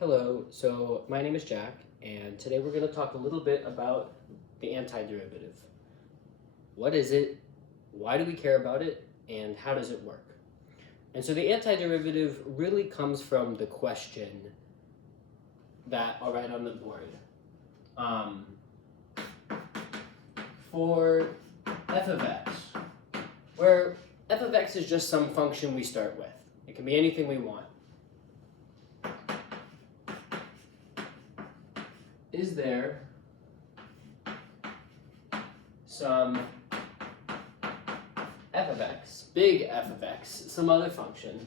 Hello, so my name is Jack, and today we're going to talk a little bit about the antiderivative. What is it? Why do we care about it? And how does it work? And so the antiderivative really comes from the question that I'll write on the board. For f of x, where f of x is just some function we start with. It can be anything we want. Is there some f of x, big f of x, some other function,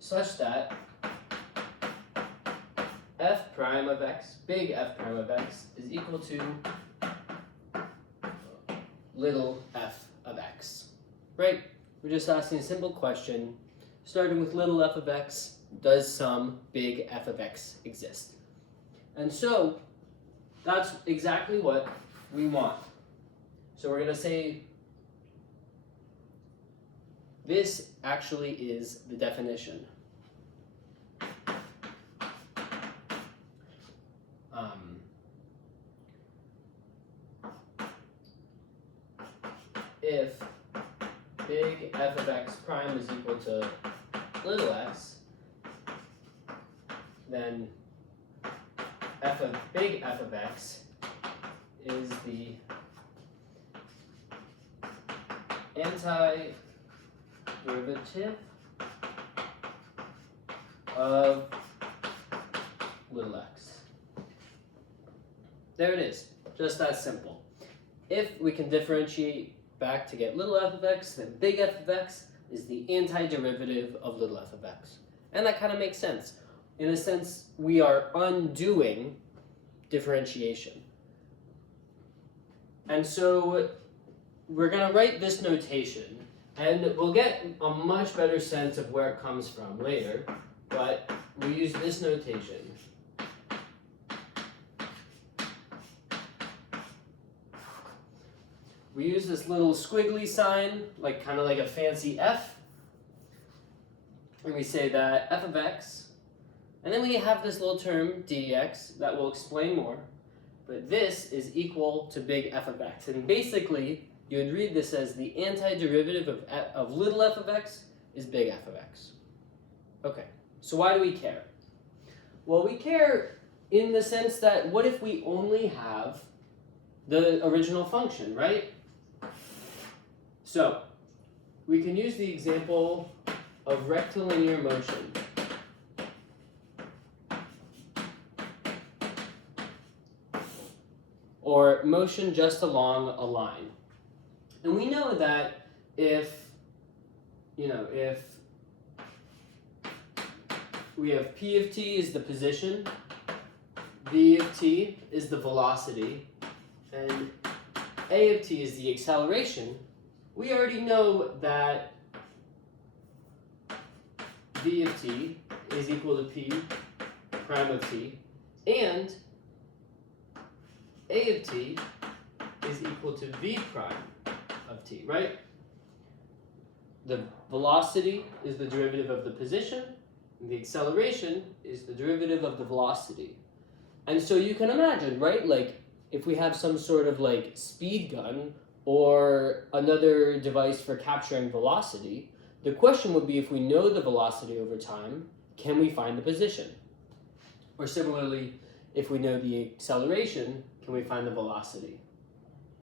such that f prime of x, big f prime of x, is equal to little f of x, right? We're just asking a simple question, starting with little f of x, does some big f of x exist? And so that's exactly what we want. So we're going to say this actually is the definition. If big f of x prime is equal to little x, then big f of x is the antiderivative of little x. There it is, just that simple. If we can differentiate back to get little f of x, then big f of x is the antiderivative of little f of x. And that kind of makes sense. In a sense, we are undoing differentiation. And so we're going to write this notation, and we'll get a much better sense of where it comes from later, but we use this notation. We use this little squiggly sign, kind of like a fancy F, and we say that f of x, and then we have this little term dx that we'll explain more, but this is equal to big f of x. And basically, you would read this as the antiderivative of little f of x is big f of x. Okay, so why do we care? Well, we care in the sense that what if we only have the original function, right? So we can use the example of rectilinear motion. Or motion just along a line. And we know that if we have P of t is the position, V of t is the velocity, and A of t is the acceleration, we already know that V of t is equal to P prime of t, and A of t is equal to V prime of t, right? The velocity is the derivative of the position, and the acceleration is the derivative of the velocity. And so you can imagine, right, if we have some sort of speed gun or another device for capturing velocity, the question would be, if we know the velocity over time, can we find the position? Or similarly, if we know the acceleration, can we find the velocity?